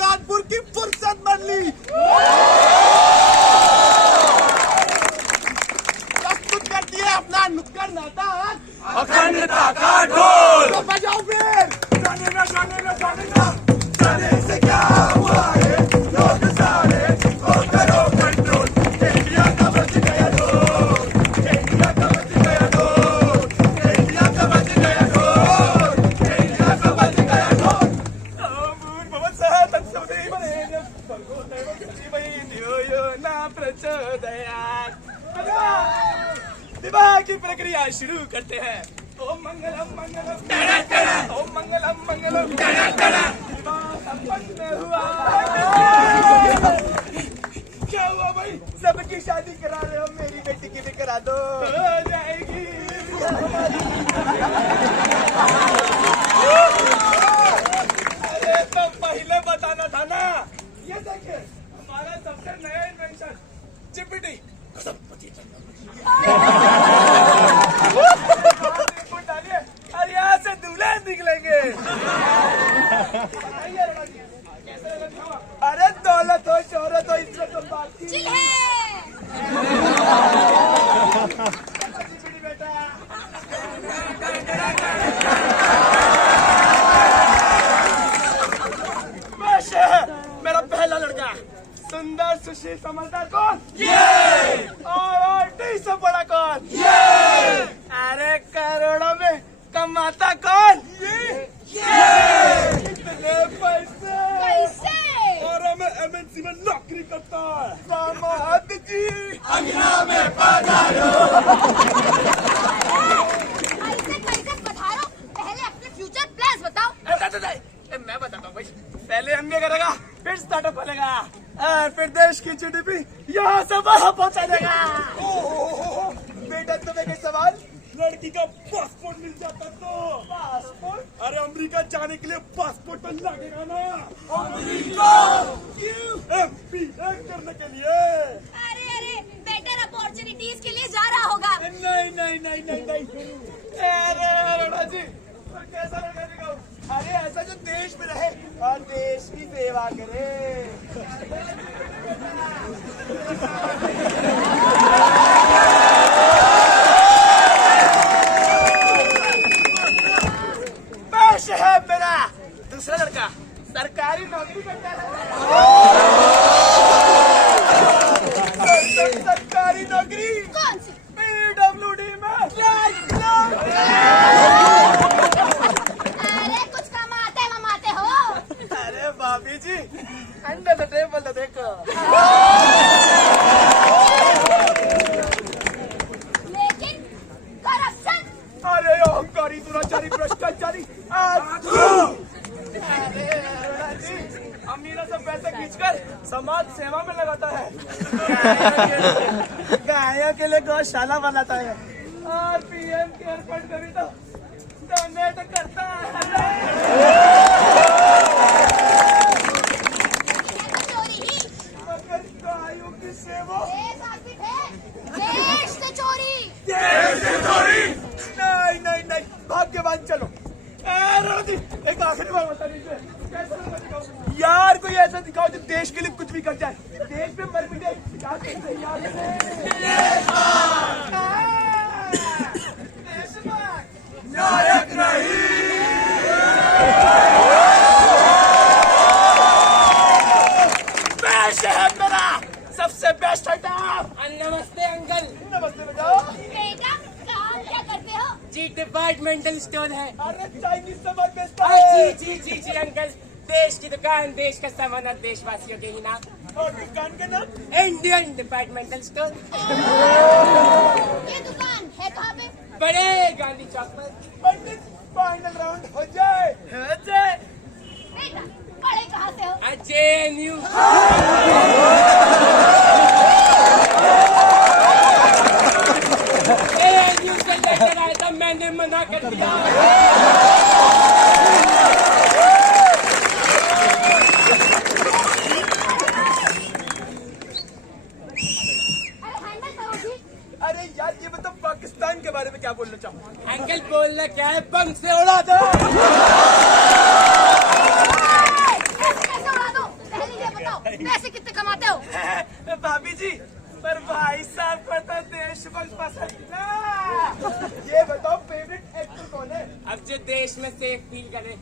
कानपुर की फुर्सत बन ली। प्रस्तुत करती है अपना नुक्कड़ नाटक अखंडता का ढोल। तो बजाओ फिर। जाने से क्या हुआ है लोग सारे वो करो कंट्रोल। इंडिया का बच गया ढोल, इंडिया का बच गया ढोल, इंडिया का बच गया ढोल, इंडिया का बच गया ढोल। विवाह की प्रक्रिया शुरू करते हैं। ओम मंगलम मंगलम ओम मंगलम मंगलम संपन्न हुआ। क्या हुआ भाई? सबकी शादी करा रहे हो, मेरी बेटी की भी करा दो। हो जाएगी। अरे तो पहले बताना था ना। ये देखिए हमारा सबसे नया इन्वेंशन चिपटी। और यहाँ से दूल्हे निकलेंगे। अरे दौलत हो, शोहरत हो, इज्जत हो, बाकी बेटा। मेरा पहला लड़का सुंदर सुशील समझदार कौन? ये। और से बड़ा कौन? ये। अरे करोड़ों में कमाता कौन? ये। कितने पैसे? और मैं MNC में नौकरी करता है। दामाद जी अंगना में पधारो। पहले अपने फ्यूचर प्लान्स बताओ। मैं बताता हूँ भाई। पहले MBA करेगा, फिर स्टार्टअप खोलेगा, फिर देश की GDP यहाँ से वहाँ पहुँचा देगा। बेटा तुम्हें कोई सवाल? लड़की का पासपोर्ट मिल जाता तो। पासपोर्ट? अरे अमेरिका जाने के लिए पासपोर्ट तो लगेगा ना। अमेरिका क्यों? MBA करने के लिए। अरे बेटर अपॉर्चुनिटीज के लिए जा रहा होगा। नहीं। अरे अरोड़ा जी तो कैसा लड़का दिखाओ? अरे ऐसा जो देश में रहे और देश की सेवा करे। पेश है मेरा दूसरा लड़का, सरकारी नौकरी करता है। सरकारी नौकरी कौन सी? PWD में। अरे कुछ कमाते हो। अरे भाभी जी अंडर द टेबल तो देखो। लेकिन करप्शन। अरे अहंकारी, दुराचारी, भ्रष्टाचारी। अरे अरोड़ा जी अमीरों से पैसे खींचकर समाज सेवा में लगाता है। गायों के लिए गौशाला बनाता है और PM केयर फंड कभी तो डोनेट करता है। चोरी ही मगर गायों की सेवा। देश से चोरी। नहीं भाग्यवान। चलो जी एक आखिरी बार बता दीजिए कैसा लगा दिखाओ? यार कोई ऐसा दिखाओ जो देश के लिए कुछ भी कर जाए। देश नायक नहीं बेस्ट है मेरा सबसे बेस्ट आइटम। नमस्ते अंकल। नमस्ते बेटा। बेटा काम क्या करते हो? जी डिपार्टमेंटल स्टोर है। अरे चाइनीज सामान बेचता जी है। जी जी जी अंकल, देश की दुकान, देश का सामान और देशवासियों के ही नाम। और दुकान का नाम? Indian departmental store. ये दुकान है कहाँ पे? बड़े गांधी चौक पर। पंडित फाइनल राउंड हो जाए। हो जाए। बेटा पढ़े कहाँ से हो? JNU। ANU से लेकर आया था, मैंने मना कर दिया। अरे हैंडल करो जी। अरे यार ये बताओ पाकिस्तान के बारे में क्या बोलना चाहूँ? अंकल बोलना क्या है, बम से उड़ा दो। कैसे उड़ा दो? पहले ये बताओ पैसे कितने कमाते हो? भाभी जी पर भाई साहब को तो देशभक्त पसंद ना। ये बताओ फेवरेट एक्टर कौन है? अब जो देश में सेफ फील करे।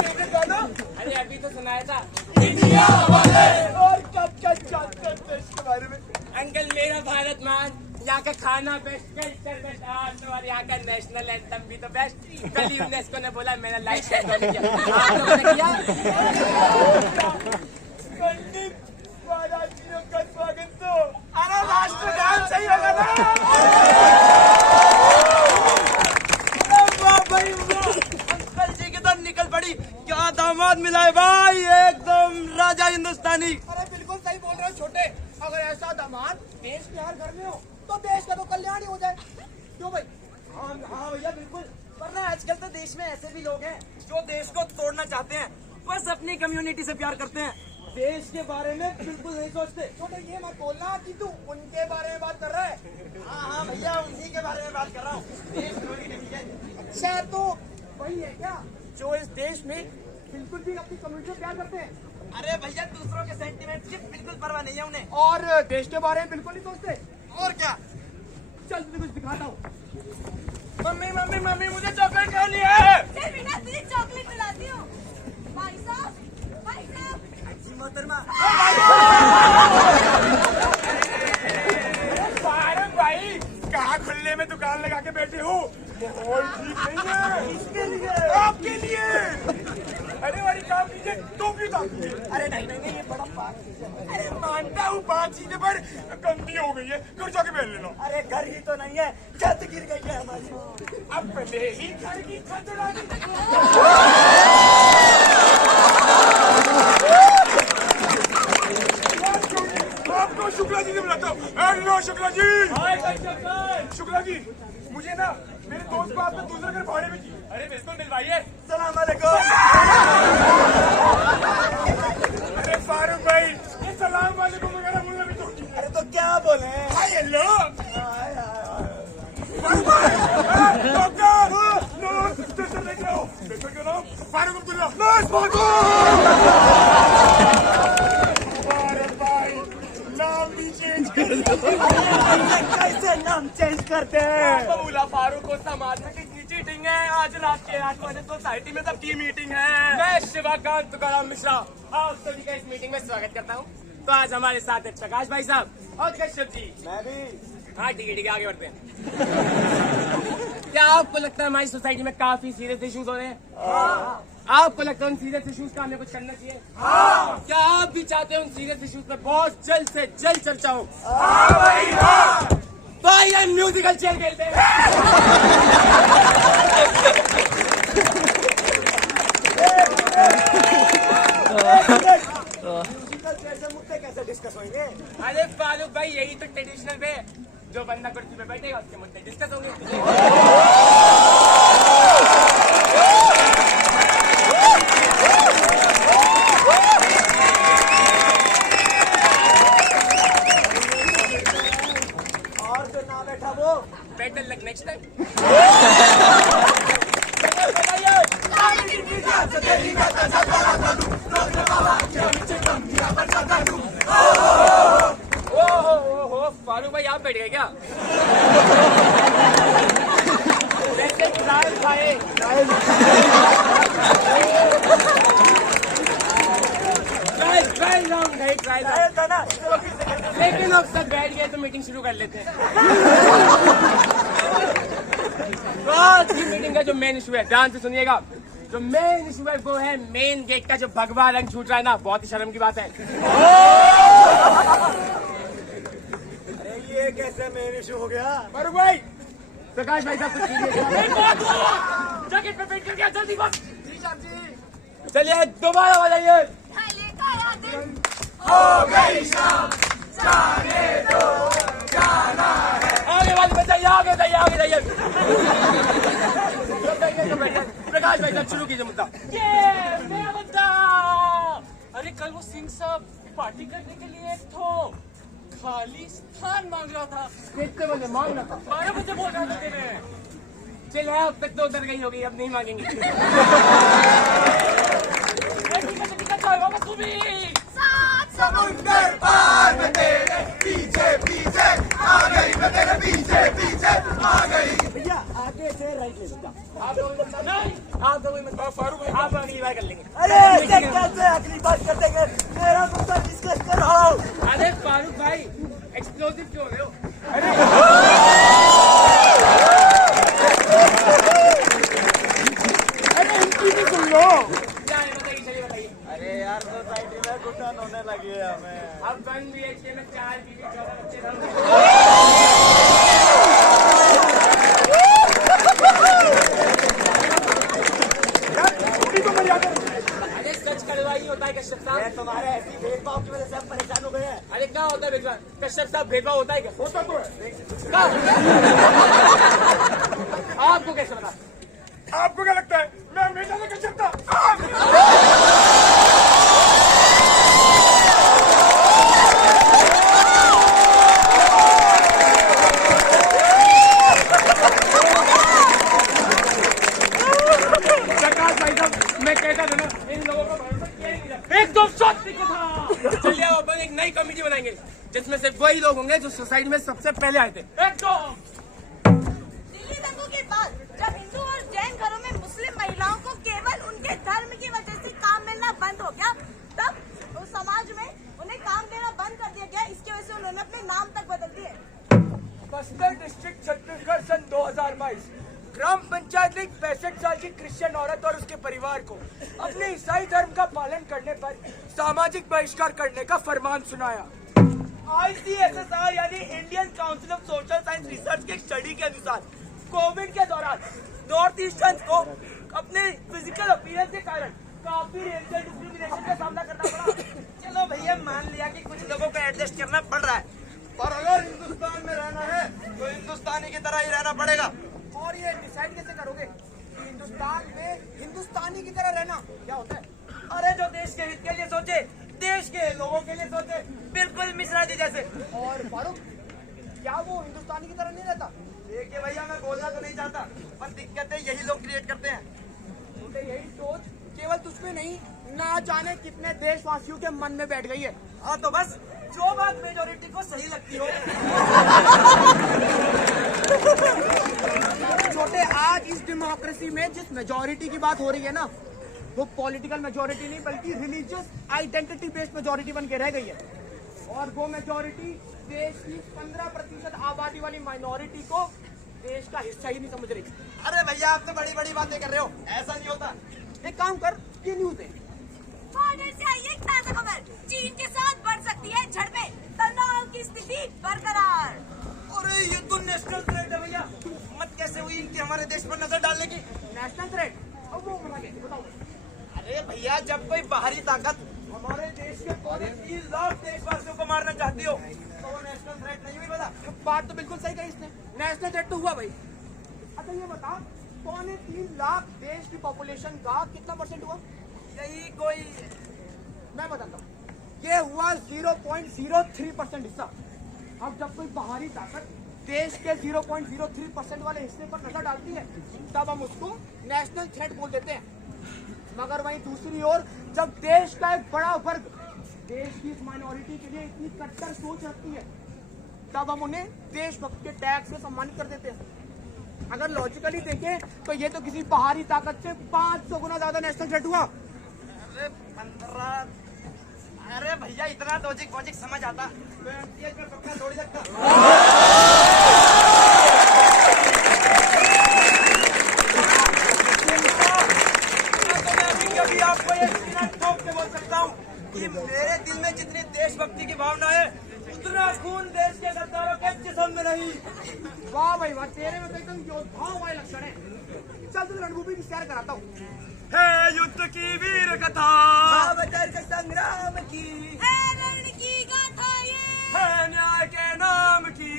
फेवरेट गाना? अरे अभी तो सुनाया था। और कब क्या जानते हैं देश के बारे में? अंकल मेरा भारत महान, यहाँ का खाना बेस्ट, कल्चर बेस्ट, आर्ट और यहाँ का नेशनल एंथम भी तो बेस्ट। कल यूनेस्को ने बोला मेरा लाइफ सेट होने किया। आप लोगों ने किया? पंडित महाराजियों का स्वागत तो। अरे राष्ट्रगान सही होगा ना? वाह भाई वाह, अंकल जी की तो निकल पड़ी। क्या दामाद मिला है भाई, एकदम राजा हिंदुस्तानी। अरे बिल्कुल सही बोल रहे हो छोटे। अगर ऐसा दामाद देश के हर घर में हो तो देश का तो कल्याण ही हो जाए। क्यों भाई? हाँ भैया बिल्कुल। वरना आजकल तो देश में ऐसे भी लोग हैं जो देश को तोड़ना चाहते हैं, बस अपनी कम्युनिटी से प्यार करते हैं, देश के बारे में बिल्कुल नहीं सोचते। छोटे ये मत बोलना कि तू उनके बारे में बात कर रहा है। हाँ भैया उन्हीं के बारे में बात कर रहा हूँ। देश थोड़ी नहीं है अच्छा तो वही है क्या जो इस देश में। बिल्कुल भी अपनी कम्युनिटी से प्यार करते हैं अरे भैया दूसरों के सेंटिमेंट की बिल्कुल परवाह नहीं है उन्हें। और देश के बारे में बिल्कुल नहीं सोचते। और क्या? चल तुझे कुछ दिखाता हूँ। मम्मी मम्मी मम्मी मुझे चॉकलेट खानी है। मैं बिना तुझे चॉकलेट दिलाती हूँ। भाई साहब, भाई साहब। मोहतरमा फारूक भाई कहाँ खुले में दुकान लगा के बैठे हो? माहौल ठीक नहीं है। इसके लिए आपके लिए। अरे वाली काम कीजिए, टोपी उतार दीजिए। अरे नहीं नहीं नहीं, ये बड़ा पाप। अरे मानता हूँ बात चीजें पर गंदी हो गई है, घर जाके पहन लेना। अरे घर ही तो नहीं है, छत गिर गई है हमारी। अब पहले ही घर की छत उड़ा दी। आपको शुक्ला जी से बुलाता हूँ। हेलो शुक्ला जी। शुक्ला जी मुझे ना मेरे दोस्त को आपका दूसरा घर भाड़े में चाहिए। अरे बिल्कुल मिलवाइए। सलाम अलैकुम। अरे फारूक भाई ये सलाम वालेकुम वगैरह बोलना भी तो। अरे तो क्या बोले? हाय हेलो फारूक भाई। डॉक्टर नर्स डॉक्टर लेके आओ। डॉक्टर का नाम फारूक अब्दुल्ला। नर्स फारूक भाई नाम भी चेंज कर कैसे नाम चेंज करते हैं? बबूला फारूक को समाज में कितनी चीटिंग है। आज रात के 8 बजे सोसाइटी में सबकी मीटिंग है। मैं शिवाकांत तुकाराम मिश्रा आप सभी का इस मीटिंग में स्वागत करता हूँ। तो आज हमारे साथ है प्रकाश भाई साहब और कश्यप जी। मैं भी। हाँ ठीक है आगे बढ़ते हैं। क्या आपको लगता है हमारी सोसाइटी में काफी सीरियस इश्यूज हो रहे हैं? हाँ। आपको लगता है उन सीरियस इश्यूज का हमें कुछ करना चाहिए? हाँ। क्या आप भी चाहते हैं उन सीरियस इश्यूज पे बहुत जल्द से जल्द चर्चा हो? तो आइए म्यूजिकल चेयर खेलते हैं। जैसे मुद्दे कैसे डिस्कस होंगे? अरे फारूक भाई यही तो ट्रेडिशनल वे है। जो बंदा कुर्सी पे बैठेगा उसके मुद्दे डिस्कस होंगे। और जो ना बैठा वो बेटर लक नेक्स्ट टाइम। बताइए। बैठ गए क्या? वैसे ट्रायल खाए ट्रायल राउंड है, ट्रायल था ना लेकिन अब सब बैठ गए तो मीटिंग शुरू कर लेते हैं। तो आज की मीटिंग का जो मेन इशू है, ध्यान से सुनिएगा। जो मेन इशू है वो है मेन गेट का जो भगवा रंग छूट रहा है ना, बहुत ही शर्म की बात है। ये कैसे मेन इशू हो गया? फारूक भाई, प्रकाश भाई साहब कुछ कीजिए। जैकेट पे पेंट कर दिया, जल्दी बस। चलिए दोबारा बजाइए। आगे वाली बजाइए, आगे जाइए, आगे जाइए। प्रकाश भाई साहब शुरू कीजिए मुद्दा। ये मेरा मुद्दा। अरे कल वो सिंह साहब पार्टी करने के लिए तो खाली स्थान मांग रहा था। कितने बजे मांगना था? 12 बजे बोल रहा था तेरे। चल है, अब तक तो उतर गई होगी, अब नहीं मांगेंगे। ठीक है, जाओ बस तू भी। समुंदर पार में तेरे पीछे पीछे आ गई, मैं तेरे पीछे पीछे आ गई। भैया आगे से राइट ले सकता। आप लोग नहीं, आप लोग फारूक भाई आप अगली बार कर लेंगे। अरे ऐसे कैसे अगली बात कर देंगे? मेरा मुद्दा डिस्कस करो। अरे फारूक भाई एक्सप्लोसिव क्यों हो रहे हो? अरे इनकी भी सुन लो। बताइए, चलिए बताइए। अरे यार सोसाइटी में घुटन होने लगी है हमें। अब 1 BHK में 4 बीवी 14 बच्चे रहेंगे। अरे सच कड़वाई होता है कश्यप साहब। तुम्हारे ऐसी भेदभाव की वजह से हम परेशान हो गए हैं। अरे क्या होता है भेदभाव? कश्यप साहब भेदभाव होता है क्या? होता तो है। आपको कैसे पता? आपको क्या लगता है मैं हमेशा से कर सकता? प्रकाश भाई साहब, मैं कहता था ना, इन लोगों को भरोसा किया ही नहीं जाता। एकदम सच था। चलिए अब अपन एक नई कमेटी बनाएंगे जिसमें से वही लोग होंगे जो सोसाइटी में सबसे पहले आए थे। एकदम दिल्ली दंगों के बाद जब हिंदू और जैन घरों में मुस्लिम महिलाओं को केवल उनके धर्म की वजह से काम मिलना बंद हो गया, तब उस समाज में उन्हें काम देना बंद कर दिया गया। इसकी वजह से उन्होंने अपने नाम तक बदल दिए। बस्तर डिस्ट्रिक्ट छत्तीसगढ़ सन 2022 ग्राम पंचायत ने 65 साल की क्रिश्चियन औरत और उसके परिवार को अपने ईसाई धर्म का पालन करने पर सामाजिक बहिष्कार करने का फरमान सुनाया। ICSSR यानी Indian council of social science research की एक स्टडी के अनुसार कोविड के दौरान नॉर्थ ईस्टर्न को अपने फिजिकल अपीयरेंस के कारण काफी रेशियल डिस्क्रिमिनेशन का सामना करना पड़ा। चलो भैया मान लिया कि कुछ लोगों को एडजस्ट करना पड़ रहा है, पर अगर हिंदुस्तान में रहना है तो हिंदुस्तानी की तरह ही रहना पड़ेगा। और ये डिसाइड कैसे करोगे कि हिंदुस्तान में हिंदुस्तानी की तरह रहना क्या होता है? अरे जो देश के हित के लिए सोचे, देश के लोगों के लिए सोचे, बिल्कुल मिश्रा जी जैसे। और फारूक, क्या वो हिंदुस्तानी की तरह नहीं रहता? देखिए भैया मैं बोलना तो नहीं चाहता, पर दिक्कतें यही लोग क्रिएट करते हैं। मुझे यही सोच केवल तुझमें नहीं, ना जाने कितने देशवासियों के मन में बैठ गई है। हाँ तो बस जो बात मेजोरिटी को सही लगती हो। छोटे, आज इस डेमोक्रेसी में जिस मेजोरिटी की बात हो रही है ना, वो पॉलिटिकल मेजोरिटी नहीं बल्कि रिलीजियस आइडेंटिटी बेस्ड मेजोरिटी बन के रह गई है। और वो मेजोरिटी देश की 15% आबादी वाली माइनॉरिटी को देश का हिस्सा ही नहीं समझ रही। अरे भैया आप तो बड़ी बड़ी बातें कर रहे हो, ऐसा नहीं होता। एक काम कर, ये न्यूज है। बॉर्डर से आई एक ताजा खबर, चीन के साथ बढ़ सकती है झड़पें, तनाव की स्थिति बरकरार। अरे ये तो नेशनल थ्रेट है भैया, मत कैसे हुई कि हमारे देश पर नजर डालने की। नेशनल थ्रेट, अब वो बना के बताओ। अरे भैया जब कोई बाहरी ताकत हमारे देश के 3 लाख देशवासियों को मारना चाहती हो तो वो नेशनल थ्रेट नहीं हुई बता। बात तो बिल्कुल सही कही इसने, नेशनल थ्रेट तो हुआ भाई। अच्छा ये बता, 3.25 लाख देश की पॉपुलेशन का कितना परसेंट हुआ? यही कोई मैं बताता हूँ, ये हुआ 0.03% हिस्सा। अब जब कोई बाहरी ताकत देश के 0.03% वाले हिस्से पर नजर डालती है, तब हम उसको नेशनल थ्रेट बोल देते हैं। मगर वहीं दूसरी ओर जब देश का एक बड़ा वर्ग देश की इस माइनॉरिटी के लिए इतनी कट्टर सोच रखती है, तब हम उन्हें देशभक्त के टैग से सम्मानित कर देते हैं। अगर लॉजिकली देखें तो ये तो किसी बाहरी ताकत से 500 गुना ज्यादा नेशनल थ्रेट हुआ। अरे 15, अरे भैया इतना लॉजिक समझ आता तो ये कर सकता थोड़ी सकता। अभी आपको ये सीना ठोक के बोल सकता हूँ कि मेरे दिल में जितनी देशभक्ति की भावना है उतना खून देश के गद्दारों के जिस्म में नहीं। वाह भाई वाह, तेरे में तो एकदम योद्धाओं वाले लक्षण है। चल तुझे रणभूमि की सैर कराता हूँ। है युद्ध की वीर कथा, अवतर्क संग्राम की है रण की गाथा ये है न्याय के नाम की।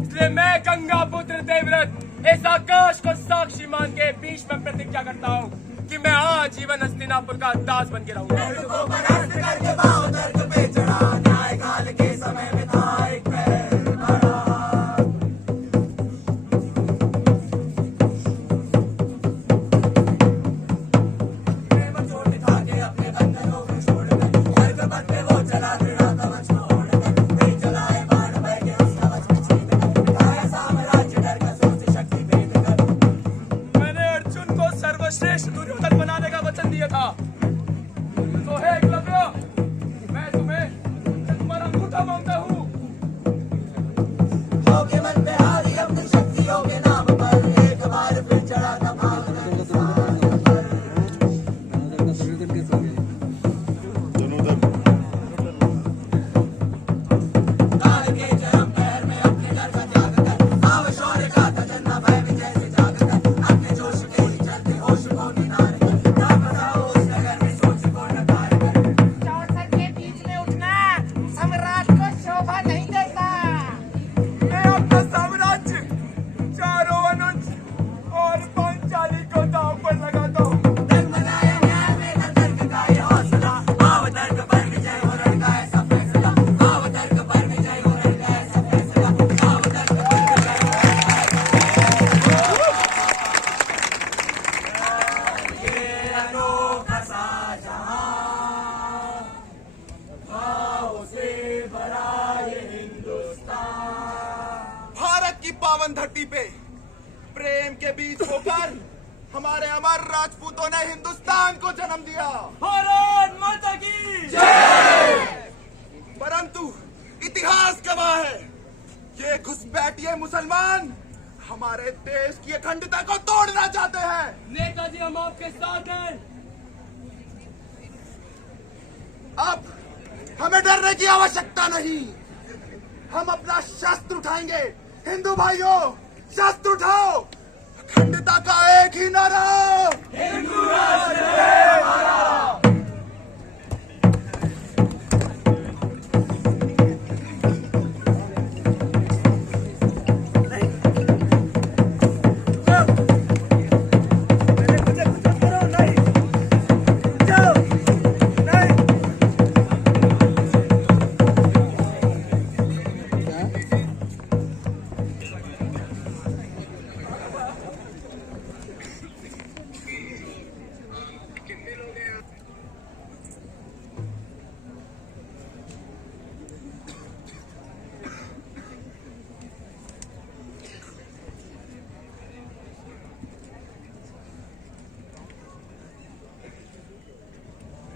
इसलिए मैं गंगा पुत्र देवव्रत इस आकाश को साक्षी मान के बीच में प्रतिज्ञा करता हूँ कि मैं आजीवन हस्तिनापुर का दास बन के रहूंगा। श्रेष्ठ दुर्योधन बनाने का वचन दिया था। तो हे एकलव्य, मैं तुम्हें तुम्हारा अंगूठा मांगता हूँ। पावन धरती पे प्रेम के बीच होकर हमारे अमर राजपूतों ने हिंदुस्तान को जन्म दिया। भारत माता की जय। परंतु इतिहास गवाह है, ये घुसपैठिए मुसलमान हमारे देश की अखंडता को तोड़ना चाहते हैं। नेताजी हम आपके साथ हैं। अब हमें डरने की आवश्यकता नहीं, हम अपना शस्त्र उठाएंगे। हिंदू भाइयों, शस्त्र उठाओ, अखंडता का एक ही नारा, हिंदू राष्ट्र है हमारा।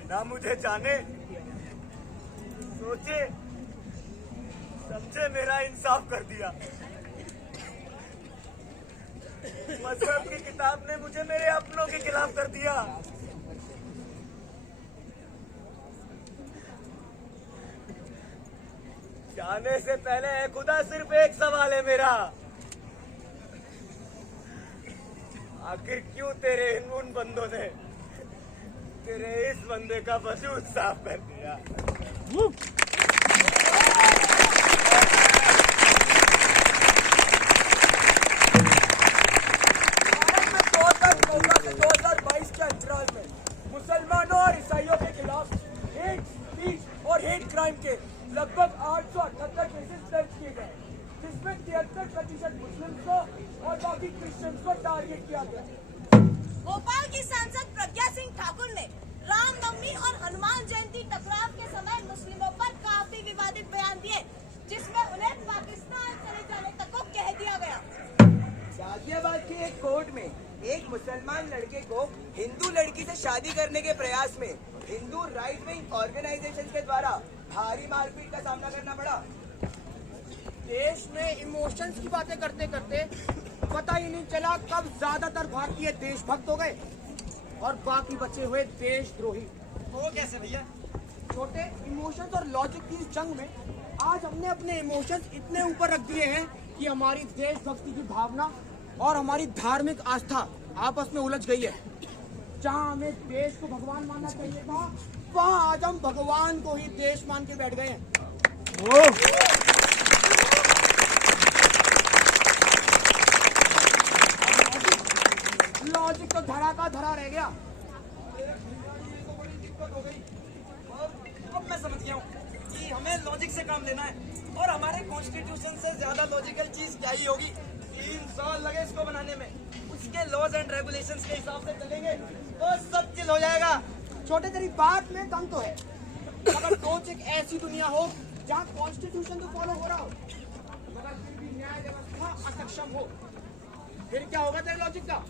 ना मुझे जाने सोचे समझे मेरा इंसाफ कर दिया। मजहब की किताब ने मुझे मेरे अपनों के खिलाफ कर दिया। जाने से पहले है खुदा सिर्फ एक सवाल है मेरा, आखिर क्यों तेरे उन बंदों ने तेरे इस बंदे का वजूद साफ कर दिया। भारत में 2014 से 2022 के अंतराल में मुसलमानों और ईसाइयों के खिलाफ बाकी क्रिश्चियंस को टारगेट किया गया। भोपाल की सांसद प्रज्ञा सिंह ठाकुर ने रामनवमी और हनुमान जयंती टकराव के समय मुस्लिमों पर काफी विवादित बयान दिए, जिसमें उन्हें पाकिस्तान चले जाने तक को कह दिया गया। गाजियाबाद के एक कोर्ट में एक मुसलमान लड़के को हिंदू लड़की से शादी करने के प्रयास में हिंदू राइट विंग ऑर्गेनाइजेशन के द्वारा भारी मारपीट का सामना करना पड़ा। देश में इमोशंस की बातें करते करते पता ही नहीं चला कब ज्यादातर भारतीय देशभक्त हो गए और बाकी बचे हुए देशद्रोही। वो कैसे भैया? छोटे इमोशंस और लॉजिक की इस जंग में आज हमने अपने इमोशंस इतने ऊपर रख दिए हैं कि हमारी देशभक्ति की भावना और हमारी धार्मिक आस्था आपस में उलझ गई है। जहां हमें देश को भगवान मानना चाहिए था, वहां आज हम भगवान को ही देश मान के बैठ गए हैं। लॉजिक तो धरा का धरा रह गया। अब मैं समझ गया हूँ कि हमें लॉजिक से काम लेना है और हमारे कॉन्स्टिट्यूशन से ज्यादा लॉजिकल चीज क्या ही होगी। 3 साल लगे इसको बनाने में, उसके लॉज एंड रेगुलेशंस के हिसाब से चलेंगे तो सब चिल हो जाएगा। छोटे तेरी बात में दम तो है, मगर सोच एक ऐसी दुनिया हो जहाँ कॉन्स्टिट्यूशन तो फॉलो हो रहा हो मगर फिर भी न्याय व्यवस्था असक्षम हो, फिर क्या होगा तेरे लॉजिक का?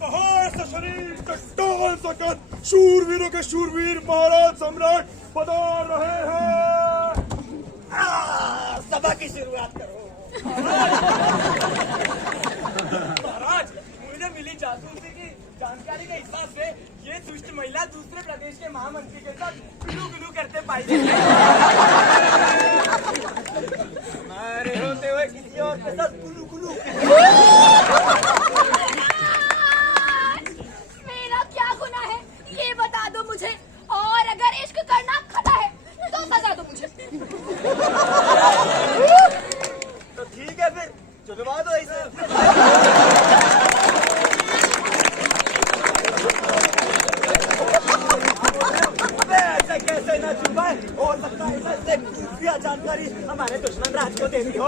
पहाड़ से शरीर चट्टान सकत शूरवीरों के शूरवीर महाराज सम्राट पधार रहे हैं। सभा की शुरुआत करो। महाराज, मुझे मिली जासूसी की जानकारी के हिसाब से ये दुष्ट महिला दूसरे प्रदेश के महामंत्री के साथ गुलू गुलू करते पाई गई है। हमारे होते हुए किसी और के साथ गुलू गुलू। मेरा क्या गुनाह है ये बता दो मुझे, और अगर इश्क करना खता है तो सजा दो मुझे। तो ठीक है फिर चुनवा दो इसे। ऐसे कैसे न छुपाए, हो सकता है इससे खुफिया जानकारी हमारे दुश्मन राज को देनी हो।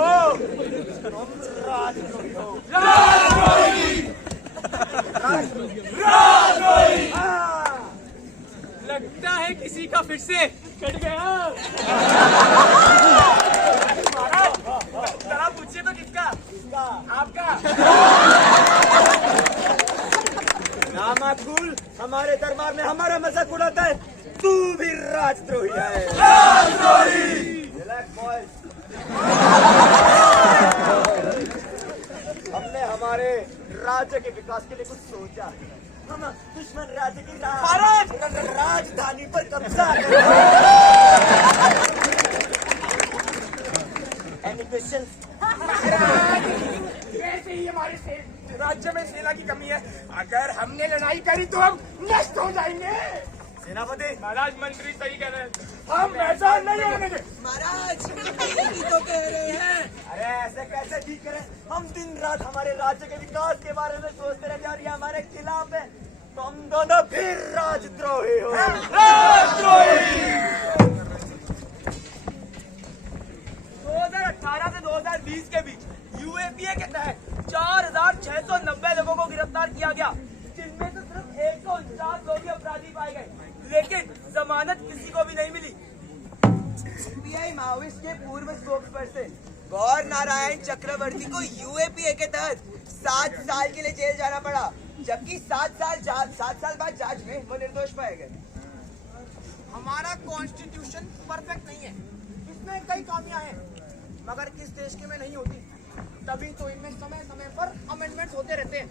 राजद्रोही हो। लगता है किसी का फिर से कट गया। जरा पूछिए तो किसका? आपका। नामाकुल हमारे दरबार में हमारा मजाक उड़ाता है, तू भी राजद्रोही है। ब्लैक बॉयज, हमने हमारे राज्य के विकास के लिए कुछ सोचा। हम दुश्मन राज्य की राजधानी पर कब्जा Any questions? वैसे ही हमारे राज्य में सेना की कमी है, अगर हमने लड़ाई करी तो हम नष्ट हो जाएंगे। सेनापति महाराज मंत्री सही कह रहे हैं। हम ऐसा नहीं होने देंगे। महाराज ही तो कह रहे हैं। अरे ऐसे कैसे ठीक करें? हम दिन रात हमारे राज्य के विकास के बारे में सोचते रहते हैं और ये हमारे खिलाफ है, तो हम दोनों फिर राजद्रोही हो। राजद्रोही। 2018 से 2020 के बीच यूएपीए के तहत 4,690 लोगों को गिरफ्तार किया गया, जिनमें से सिर्फ 149 लोग ही अपराधी पाए गए, लेकिन जमानत किसी को भी नहीं मिली। सीबीआई माओइस्ट के पूर्व स्पोक्स पर्सन गौर नारायण चक्रवर्ती को यूएपीए के तहत 7 साल के लिए जेल जाना पड़ा, जबकि 7 साल बाद जांच में वो निर्दोष पाए गए। हमारा कॉन्स्टिट्यूशन परफेक्ट नहीं है, इसमें कई खामियां हैं, मगर किस देश के में नहीं होती, तभी तो इनमें समय समय पर अमेंडमेंट होते रहते हैं।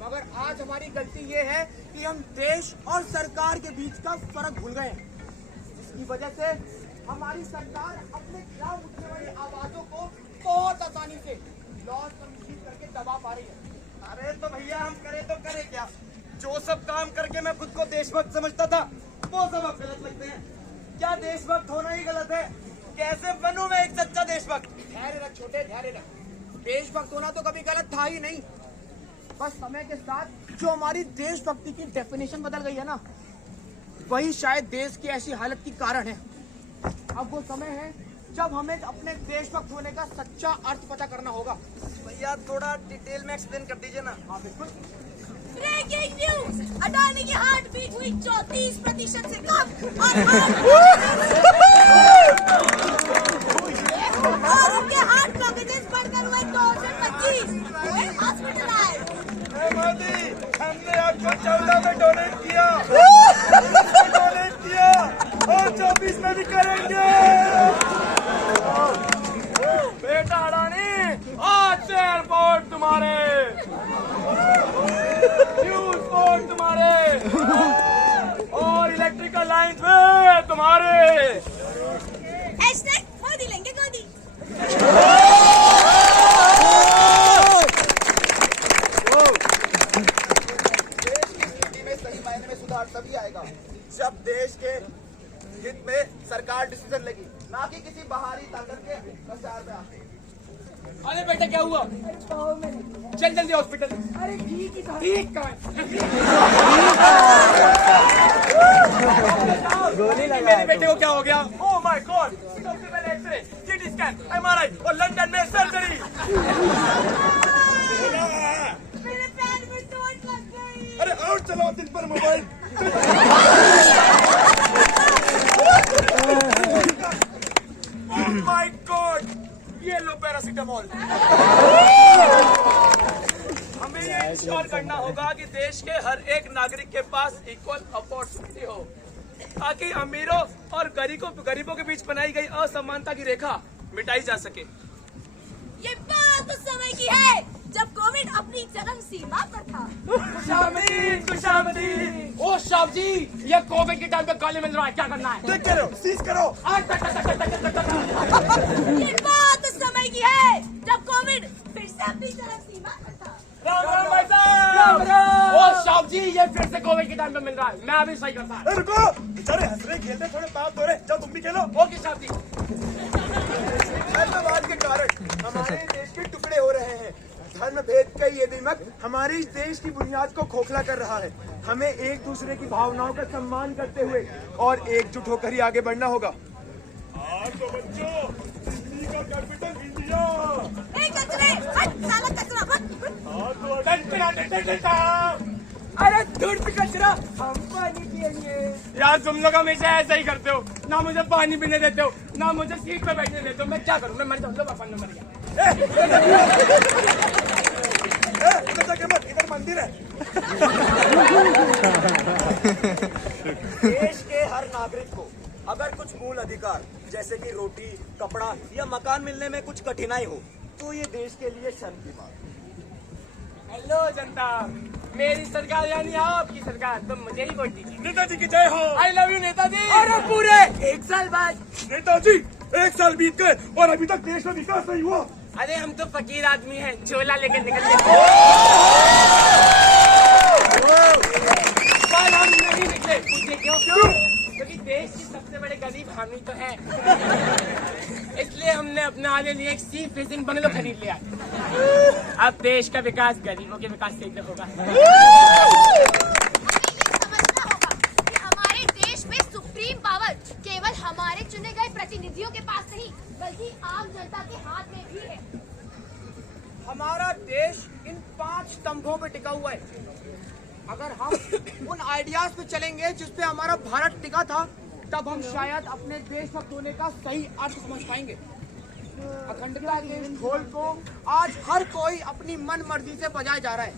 मगर आज हमारी गलती ये है कि हम देश और सरकार के बीच का फर्क भूल गए हैं, जिसकी वजह से हमारी सरकार अपने खिलाफ उठने वाली आवाजों को बहुत आसानी से लॉस कमीशन करके दबा पा रही है। अरे तो भैया हम करें तो करें क्या? जो सब काम करके मैं खुद को देशभक्त समझता था, वो सब अब गलत लगते हैं। क्या देशभक्त होना ही गलत है? कैसे बनूं मैं एक सच्चा देशभक्त? धैर्य रख छोटे, धैर्य रख। देशभक्त होना तो कभी गलत था ही नहीं, बस समय के साथ जो हमारी देशभक्ति की डेफिनेशन बदल गई है ना, वही शायद देश की ऐसी हालत की कारण है। अब वो समय है जब हमें अपने देशभक्त होने का सच्चा अर्थ पता करना होगा। भैया थोड़ा डिटेल में एक्सप्लेन कर दीजिए ना। हाँ बिल्कुल। ब्रेकिंग न्यूज, अडानी की हार्ट बीट हुई 34% से कम और उनके हार्ट ब्लॉकेजेस बढ़कर हुए 225, हुए हॉस्पिटलाइज्ड। मोदी, हमने आपको 14 में डोनेट किया और 24 में भी करेंगे। बेटा अडानी, आज से एयरपोर्ट तुम्हारे, न्यूज पोर्ट तुम्हारे और इलेक्ट्रिकल लाइन पे तुम्हारे। हैशटैग मोदी लेंगे गोदी। देश की स्थिति में सही मायने में सुधार तभी आएगा जब देश के हित में सरकार डिसीजन लेगी, ना कि किसी बाहरी ताकत के प्रचार में आके। अरे बेटा क्या हुआ? चल जल्दी हॉस्पिटल। अरे ठीक कहाँ? मेरे बेटे को क्या हो गया? ओह माय गॉड, सबसे पहले एक्सरे, सीटी स्कैन, एमआरआई और लंदन में सर्जरी। मेरे पैर में चोट लग गई। अरे और चलाओ दिन पर मोबाइल। ओह माय गॉड, ये लो पैरासीटामोल। हमें ये इंश्योर करना होगा कि देश के हर एक नागरिक के पास इक्वल अपॉर्चुनिटी हो, ताकि अमीरों और गरीबों के बीच बनाई गई असमानता की रेखा मिटाई जा सके। ये बात उस समय की है जब कोविड अपनी चरम सीमा पर था। खुशामदीद। ओ शाह जी, ये कोविड के टाइम पे गाली मिल रहा है, क्या करना है? देख करो, सीज करो। ये बात उस समय की है जब कोविड फिर से अपनी चरम सीमा पर था। राम राम भाई साहब। ओ शाह जी, ये फिर से कोविड के टाइम पे मिल रहा है, मैं अभी सही करता है। रुको, बेचारे हंस रहे खेलते, थोड़े पाप धो रहे, जाओ तुम भी खेलो। ओके शाह जी। धर्मवाद के कारण हमारे देश के टुकड़े हो रहे हैं। धर्म भेद का ये दिमाग हमारे इस देश की बुनियाद को खोखला कर रहा है। हमें एक दूसरे की भावनाओं का सम्मान करते हुए और एकजुट होकर ही आगे बढ़ना होगा। आज तो बच्चों, दिल्ली का कैपिटल इंडिया। ए कचरे, हट साला कचरा, हट। आज तो अरे धुर्त कचरा, हम पानी पिएंगे। यार तुम लोग हमेशा ऐसा ही करते हो, ना मुझे पानी पीने देते हो, ना मुझे सीट पे बैठने देते हो। मैं क्या करूं? मैं मर जाऊं, पापा ने मर गया। इधर जाके मत, इधर मंदिर है। देश के हर नागरिक को अगर कुछ मूल अधिकार जैसे कि रोटी, कपड़ा या मकान मिलने में कुछ कठिनाई हो तो ये देश के लिए शर्म की बात। हेलो जनता, मेरी सरकार यानी आपकी सरकार, तुम मुझे ही वोट दीजिए। नेताजी की जय हो। I love you Netaji. अरे पूरे 1 साल बाद। नेताजी, 1 साल बीत गए और अभी तक देश में विकास नहीं हुआ। अरे हम तो फकीर आदमी हैं, झोला लेकर निकलते पर हम नहीं निकले। पूछिए क्यों? क्योंकि देश की सबसे बड़े गरीब हम ही तो हैं। इसलिए हमने अपने आने लिए एक सी फेसिंग बंगलो खरीद लिया। अब देश का विकास गरीबों के विकास से ही होगा। हमें ये समझना होगा कि हमारे देश में सुप्रीम पावर केवल हमारे चुने गए प्रतिनिधियों के पास नहीं, बल्कि आम जनता के हाथ में भी है। हमारा देश इन 5 स्तंभों पे टिका हुआ है। अगर हम उन आइडियाज पे चलेंगे जिस पे हमारा भारत टिका था, तब हम शायद अपने देशभक्त होने का सही अर्थ समझ पाएंगे। अखंडता के इस ढोल को आज हर कोई अपनी मन मर्जी से बजाया जा रहा है।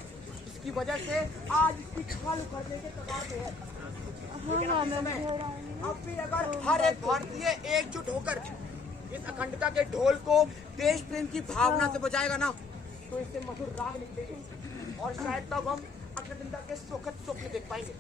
इसकी वजह से आज इसकी खाल उखड़ने के कगार पे है। लेकिन अब भी अगर हर एक भारतीय एकजुट होकर इस अखंडता के ढोल को देश प्रेम की भावना से बजाएगा ना, तो इससे मधुर राग निकलेंगे और शायद तब हम अखंडता के सुखद स्वप्न देख पाएंगे।